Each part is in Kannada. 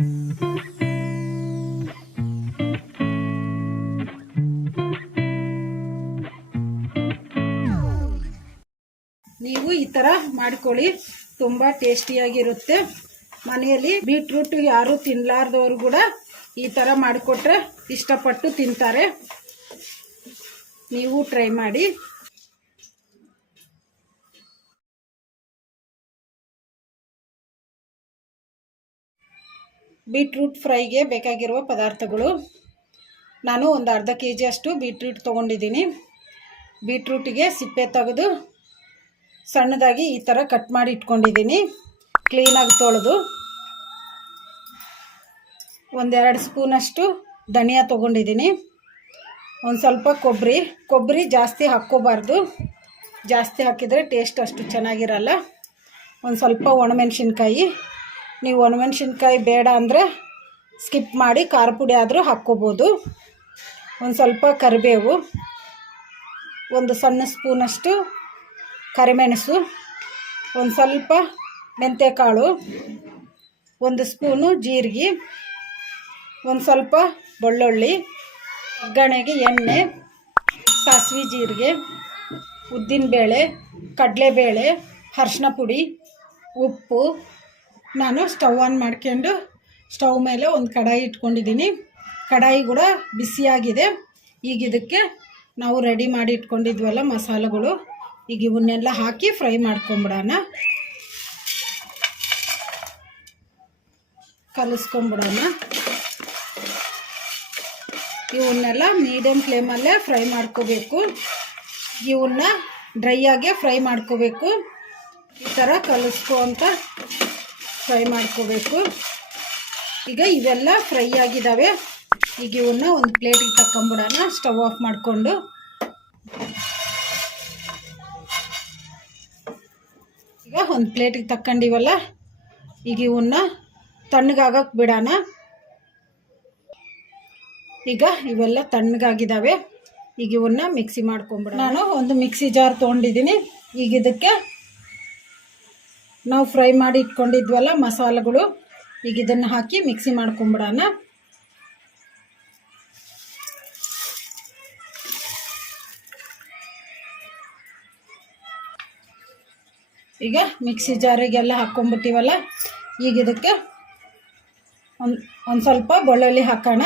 ನೀವು ಈ ಥರ ಮಾಡ್ಕೊಳ್ಳಿ. ತುಂಬ ಟೇಸ್ಟಿಯಾಗಿರುತ್ತೆ ಮನೆಯಲ್ಲಿ ಬೀಟ್ರೂಟ್ ಯಾರು ತಿನ್ನಲಾರ್ದವ್ರು ಕೂಡ ಈ ಥರ ಮಾಡಿಕೊಟ್ರೆ ಇಷ್ಟಪಟ್ಟು ತಿಂತಾರೆ. ನೀವು ಟ್ರೈ ಮಾಡಿ. ಬೀಟ್ರೂಟ್ ಫ್ರೈಗೆ ಬೇಕಾಗಿರುವ ಪದಾರ್ಥಗಳು. ನಾನು ಒಂದು ಅರ್ಧ ಕೆ ಜಿಯಷ್ಟು ಬೀಟ್ರೂಟ್ ತೊಗೊಂಡಿದ್ದೀನಿ. ಬೀಟ್ರೂಟಿಗೆ ಸಿಪ್ಪೆ ತೆಗೆದು ಸಣ್ಣದಾಗಿ ಈ ಥರ ಕಟ್ ಮಾಡಿ ಇಟ್ಕೊಂಡಿದ್ದೀನಿ. ಕ್ಲೀನಾಗಿ ತೊಳೆದು ಒಂದೆರಡು ಸ್ಪೂನಷ್ಟು ಧನಿಯಾ ತೊಗೊಂಡಿದ್ದೀನಿ. ಒಂದು ಸ್ವಲ್ಪ ಕೊಬ್ಬರಿ ಕೊಬ್ಬರಿ ಜಾಸ್ತಿ ಹಾಕ್ಕೋಬಾರ್ದು. ಜಾಸ್ತಿ ಹಾಕಿದರೆ ಟೇಸ್ಟ್ ಅಷ್ಟು ಚೆನ್ನಾಗಿರಲ್ಲ. ಒಂದು ಸ್ವಲ್ಪ ಒಣಮೆಣ್ಸಿನ್ಕಾಯಿ ನೀವು ಒಣಮೆಣ್ಸಿನ್ಕಾಯಿ ಬೇಡ ಅಂದರೆ ಸ್ಕಿಪ್ ಮಾಡಿ, ಖಾರ ಪುಡಿ ಆದರೂ ಹಾಕ್ಕೋಬೋದು. ಒಂದು ಸ್ವಲ್ಪ ಕರಿಬೇವು, ಒಂದು ಸಣ್ಣ ಸ್ಪೂನಷ್ಟು ಕರಿಮೆಣಸು, ಒಂದು ಸ್ವಲ್ಪ ಮೆಂತ್ಯಕಾಳು ಒಂದು ಸ್ಪೂನು ಜೀರಿಗೆ, ಒಂದು ಸ್ವಲ್ಪ ಬೆಳ್ಳುಳ್ಳಿ, ಒಗ್ಗರಣೆಗೆ ಎಣ್ಣೆ, ಸಾಸಿವೆ ಜೀರಿಗೆ, ಉದ್ದಿನಬೇಳೆ, ಕಡಲೆಬೇಳೆ ಅರ್ಶಿನ ಪುಡಿ, ಉಪ್ಪು ನಾನು ಸ್ಟವ್ ಆನ್ ಮಾಡ್ಕೊಂಡು ಸ್ಟವ್ ಮೇಲೆ ಒಂದು ಕಡಾಯಿ ಇಟ್ಕೊಂಡಿದ್ದೀನಿ. ಕಡಾಯಿ ಕೂಡ ಬಿಸಿಯಾಗಿದೆ ಈಗ ಇದಕ್ಕೆ ನಾವು ರೆಡಿ ಮಾಡಿ ಇಟ್ಕೊಂಡಿದ್ವಲ್ಲ ಮಸಾಲೆಗಳು. ಈಗ ಇವನ್ನೆಲ್ಲ ಹಾಕಿ ಫ್ರೈ ಮಾಡ್ಕೊಂಬಿಡೋಣ. ಕಲಿಸ್ಕೊಂಬಿಡೋಣ. ಇವನ್ನೆಲ್ಲ ಮೀಡಿಯಮ್ ಫ್ಲೇಮಲ್ಲೇ ಫ್ರೈ ಮಾಡ್ಕೋಬೇಕು. ಇವನ್ನ ಡ್ರೈ ಆಗೇ ಫ್ರೈ ಮಾಡ್ಕೋಬೇಕು. ಈ ಥರ ಕಲಿಸ್ಕೊ ಅಂತ ಫ್ರೈ ಮಾಡ್ಕೋಬೇಕು. ಈಗ ಇವೆಲ್ಲ ಫ್ರೈ ಆಗಿದ್ದಾವೆ ಈಗ ಇವನ್ನ ಒಂದು ಪ್ಲೇಟಿಗೆ ತಕೊಂಬಿಡೋಣ ಸ್ಟವ್ ಆಫ್ ಮಾಡಿಕೊಂಡು. ಈಗ ಒಂದು ಪ್ಲೇಟಿಗೆ ತಕ್ಕೊಂಡಿವಲ್ಲ? ಈಗ ಇವನ್ನ ತಣ್ಣಗಾಗಕ್ಕೆ ಬಿಡೋಣ. ಈಗ ಇವೆಲ್ಲ ತಣ್ಣಗಾಗಿದ್ದಾವೆ ಈಗ ಇವನ್ನ ಮಿಕ್ಸಿ ಮಾಡ್ಕೊಂಬಿಡೋಣ. ನಾನು ಒಂದು ಮಿಕ್ಸಿ ಜಾರ್ ತೊಗೊಂಡಿದ್ದೀನಿ. ಈಗ ಇದಕ್ಕೆ ನಾವು ಫ್ರೈ ಮಾಡಿ ಇಟ್ಕೊಂಡಿದ್ವಲ್ಲ ಮಸಾಲೆಗಳು, ಈಗ ಇದನ್ನು ಹಾಕಿ ಮಿಕ್ಸಿ ಮಾಡ್ಕೊಂಬಿಡೋಣ. ಈಗ ಮಿಕ್ಸಿ ಜಾರಿಗೆಲ್ಲ ಹಾಕ್ಕೊಂಬಿಟ್ಟಿವಲ್ಲ, ಈಗ ಇದಕ್ಕೆ ಒಂದು ಒಂದು ಸ್ವಲ್ಪ ಬೆಳ್ಳುಳ್ಳಿ ಹಾಕೋಣ.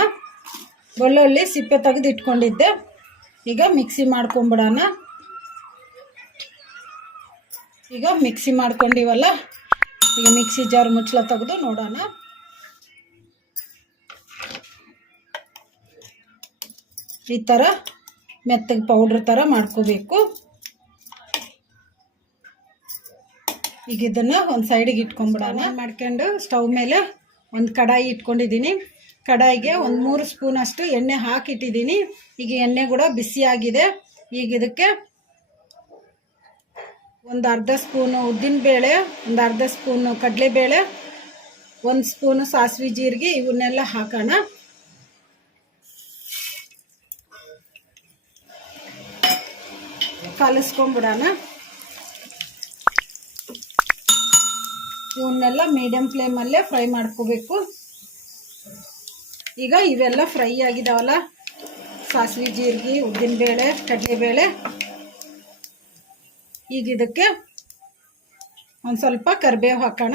ಬೆಳ್ಳುಳ್ಳಿ ಸಿಪ್ಪೆ ತೆಗೆದು ಇಟ್ಕೊಂಡಿದ್ದೆ ಈಗ ಮಿಕ್ಸಿ ಮಾಡ್ಕೊಂಬಿಡೋಣ. ಈಗ ಮಿಕ್ಸಿ ಮಾಡ್ಕೊಂಡಿವಲ್ಲ? ಈಗ ಮಿಕ್ಸಿ ಜಾರ್ ಮುಚ್ಚಳ ತೆಗೆದು ನೋಡೋಣ. ಈ ಥರ ಮೆತ್ತಗೆ ಪೌಡ್ರ್ ಥರ ಮಾಡ್ಕೋಬೇಕು. ಈಗ ಇದನ್ನು ಒಂದು ಸೈಡಿಗೆ ಇಟ್ಕೊಂಬಿಡೋಣ ಮಾಡ್ಕೊಂಡು ಸ್ಟವ್ ಮೇಲೆ ಒಂದು ಕಡಾಯಿ ಇಟ್ಕೊಂಡಿದ್ದೀನಿ. ಕಡಾಯಿಗೆ ಒಂದು ಮೂರು ಸ್ಪೂನಷ್ಟು ಎಣ್ಣೆ ಹಾಕಿಟ್ಟಿದ್ದೀನಿ. ಈಗ ಎಣ್ಣೆ ಕೂಡ ಬಿಸಿಯಾಗಿದೆ. ಈಗ ಇದಕ್ಕೆ ಒಂದು ಅರ್ಧ ಸ್ಪೂನು ಉದ್ದಿನಬೇಳೆ ಒಂದು ಅರ್ಧ ಸ್ಪೂನು ಕಡಲೆಬೇಳೆ ಒಂದು ಸ್ಪೂನು ಸಾಸಿವೆ ಜೀರಿಗೆ, ಇವನ್ನೆಲ್ಲ ಹಾಕೋಣ. ಕಲಿಸ್ಕೊಂಬಿಡೋಣ ಇವನ್ನೆಲ್ಲ ಮೀಡಿಯಮ್ ಫ್ಲೇಮಲ್ಲೇ ಫ್ರೈ ಮಾಡ್ಕೋಬೇಕು. ಈಗ ಇವೆಲ್ಲ ಫ್ರೈ ಆಗಿದಾವಲ್ಲ? ಸಾಸಿವೆ ಜೀರಿಗೆ ಉದ್ದಿನಬೇಳೆ ಕಡಲೆಬೇಳೆ ಈಗ ಇದಕ್ಕೆ ಒಂದು ಸ್ವಲ್ಪ ಕರಿಬೇವು ಹಾಕೋಣ.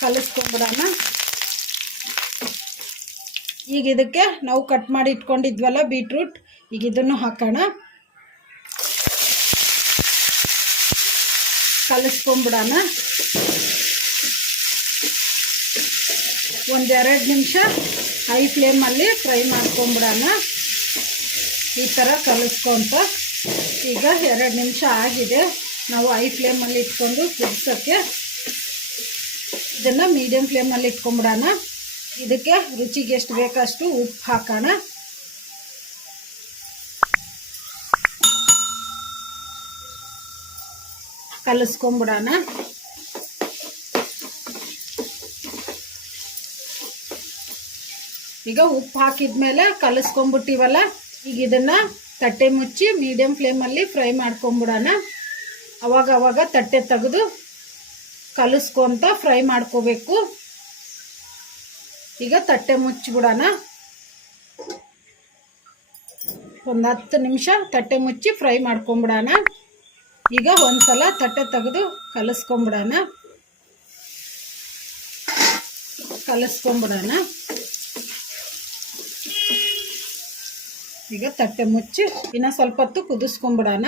ಕಲಿಸ್ಕೊಂಬಿಡೋಣ ಈಗ ಇದಕ್ಕೆ ನಾವು ಕಟ್ ಮಾಡಿ ಇಟ್ಕೊಂಡಿದ್ವಲ್ಲ ಬೀಟ್ರೂಟ್ ಈಗ ಇದನ್ನು ಹಾಕೋಣ. ಕಲಿಸ್ಕೊಂಬಿಡೋಣ ಒಂದೆರಡು ನಿಮಿಷ ಹೈ ಫ್ಲೇಮಲ್ಲಿ ಫ್ರೈ ಮಾಡ್ಕೊಂಬಿಡೋಣ ಈ ಥರ ಕಲಿಸ್ಕೊಂತ ಈಗ ಎರಡು ನಿಮಿಷ ಆಗಿದೆ. ನಾವು ಹೈ ಫ್ಲೇಮಲ್ಲಿ ಇಟ್ಕೊಂಡು ಕುದಿಸೋಕ್ಕೆ. ಇದನ್ನು ಮೀಡಿಯಮ್ ಫ್ಲೇಮಲ್ಲಿ ಇಟ್ಕೊಂಬಿಡೋಣ. ಇದಕ್ಕೆ ರುಚಿಗೆ ಎಷ್ಟು ಬೇಕಷ್ಟು ಉಪ್ಪು ಹಾಕೋಣ. ಕಲಿಸ್ಕೊಂಬಿಡೋಣ. ಈಗ ಉಪ್ಪು ಹಾಕಿದ ಮೇಲೆ ಕಲಿಸ್ಕೊಂಬಿಟ್ಟಿವಲ್ಲ, ಈಗ ಇದನ್ನು ತಟ್ಟೆ ಮುಚ್ಚಿ ಮೀಡಿಯಮ್ ಫ್ಲೇಮಲ್ಲಿ ಫ್ರೈ ಮಾಡ್ಕೊಂಬಿಡೋಣ. ಅವಾಗ ಅವಾಗ ತಟ್ಟೆ ತೆಗೆದು ಕಲಿಸ್ಕೊಂತ ಫ್ರೈ ಮಾಡ್ಕೋಬೇಕು. ಈಗ ತಟ್ಟೆ ಮುಚ್ಚಿಬಿಡೋಣ. ಒಂದು ಹತ್ತು ನಿಮಿಷ ತಟ್ಟೆ ಮುಚ್ಚಿ ಫ್ರೈ ಮಾಡ್ಕೊಂಬಿಡೋಣ. ಈಗ ಒಂದು ಸಲ ತಟ್ಟೆ ತೆಗೆದು ಕಲಿಸ್ಕೊಂಬಿಡೋಣ. ಕಲಿಸ್ಕೊಂಬಿಡೋಣ. ಈಗ ತಟ್ಟೆ ಮುಚ್ಚಿ ಇನ್ನು ಸ್ವಲ್ಪ ಹೊತ್ತು ಕುದಿಸ್ಕೊಂಬಿಡೋಣ.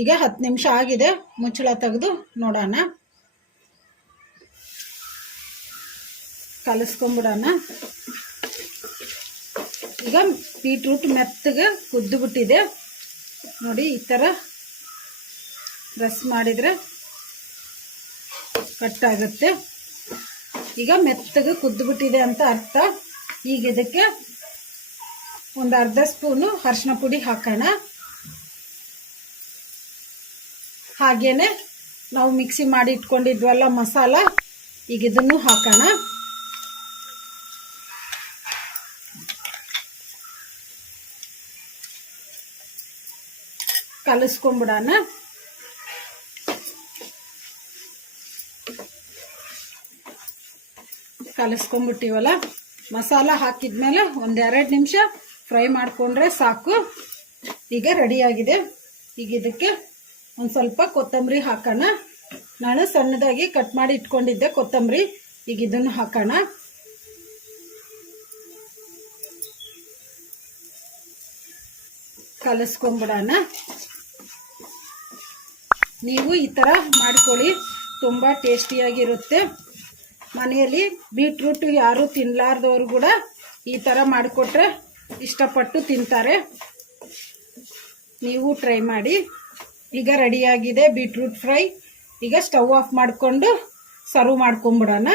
ಈಗ ಹತ್ತು ನಿಮಿಷ ಆಗಿದೆ, ಮುಚ್ಚಳ ತೆಗೆದು ನೋಡೋಣ. ಕಲಿಸ್ಕೊಂಬಿಡೋಣ. ಈಗ ಬೀಟ್ರೂಟ್ ಮೆತ್ತಗೆ ಕುದ್ದು ಬಿಟ್ಟಿದೆ ನೋಡಿ, ಈ ಥರ ಪ್ರೆಸ್ ಮಾಡಿದರೆ ಕಟ್ಟಾಗುತ್ತೆ. ಈಗ ಮೆತ್ತಗೆ ಕುದ್ದು ಬಿಟ್ಟಿದೆ ಅಂತ ಅರ್ಥ. ಈಗ ಇದಕ್ಕೆ ಒಂದು ಅರ್ಧ ಸ್ಪೂನು ಅರಿಶಿನ ಪುಡಿ ಹಾಕೋಣ. ಹಾಗೇನೆ ನಾವು ಮಿಕ್ಸಿ ಮಾಡಿ ಇಟ್ಕೊಂಡಿದ್ವಲ್ಲ ಮಸಾಲ, ಈಗ ಇದನ್ನು ಹಾಕೋಣ. ಕಲಿಸ್ಕೊಂಬಿಡೋಣ. ಕಲಿಸ್ಕೊಂಬಿಟ್ಟಿವಲ್ಲ ಮಸಾಲ ಹಾಕಿದ್ಮೇಲೆ ಒಂದೆರಡು ನಿಮಿಷ ಫ್ರೈ ಮಾಡಿಕೊಂಡ್ರೆ ಸಾಕು. ಈಗ ರೆಡಿಯಾಗಿದೆ ಈಗ ಇದಕ್ಕೆ ಒಂದು ಸ್ವಲ್ಪ ಕೊತ್ತಂಬರಿ ಹಾಕೋಣ. ನಾನು ಸಣ್ಣದಾಗಿ ಕಟ್ ಮಾಡಿ ಇಟ್ಕೊಂಡಿದ್ದೆ ಕೊತ್ತಂಬರಿ. ಈಗ ಇದನ್ನು ಹಾಕೋಣ. ಕಲಸ್ಕೊಂಬಿಡೋಣ. ನೀವು ಈ ಥರ ಮಾಡ್ಕೊಳ್ಳಿ. ತುಂಬ ಟೇಸ್ಟಿಯಾಗಿರುತ್ತೆ ಮನೆಯಲ್ಲಿ ಬೀಟ್ರೂಟ್ ಯಾರು ತಿನ್ನಲಾರ್ದವ್ರು ಕೂಡ ಈ ಥರ ಮಾಡಿಕೊಟ್ರೆ ಇಷ್ಟಪಟ್ಟು ತಿಂತಾರೆ. ನೀವು ಟ್ರೈ ಮಾಡಿ. ಈಗ ರೆಡಿಯಾಗಿದೆ ಬೀಟ್ರೂಟ್ ಫ್ರೈ ಈಗ ಸ್ಟವ್ ಆಫ್ ಮಾಡಿಕೊಂಡು ಸರ್ವ್ ಮಾಡ್ಕೊಂಬಿಡೋಣ.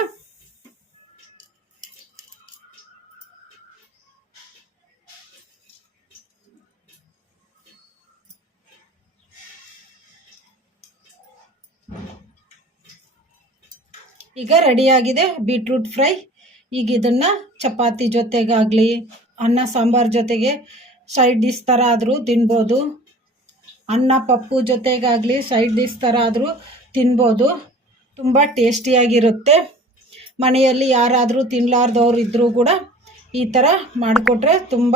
ಈಗ ರೆಡಿಯಾಗಿದೆ ಬೀಟ್ರೂಟ್ ಫ್ರೈ ಈಗ ಇದನ್ನು ಚಪಾತಿ ಜೊತೆಗಾಗಲಿ ಅನ್ನ, ಸಾಂಬಾರು ಜೊತೆಗೆ ಸೈಡ್ ಡಿಶ್ ಥರ ಆದರೂ ತಿನ್ಬೋದು. ಅನ್ನ, ಪಪ್ಪು ಜೊತೆಗಾಗಲಿ ಸೈಡ್ ಡಿಶ್ ಥರ ಆದರೂ ತಿನ್ಬೋದು. ತುಂಬ ಟೇಸ್ಟಿಯಾಗಿರುತ್ತೆ ಮನೆಯಲ್ಲಿ ಯಾರಾದರೂ ತಿನ್ನಲಾರ್ದವ್ರು ಇದ್ದರೂ ಕೂಡ ಈ ಥರ ಮಾಡಿಕೊಟ್ರೆ ತುಂಬ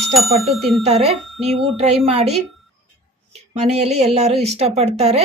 ಇಷ್ಟಪಟ್ಟು ತಿಂತಾರೆ. ನೀವು ಟ್ರೈ ಮಾಡಿ ಮನೆಯಲ್ಲಿ ಎಲ್ಲರೂ ಇಷ್ಟಪಡ್ತಾರೆ.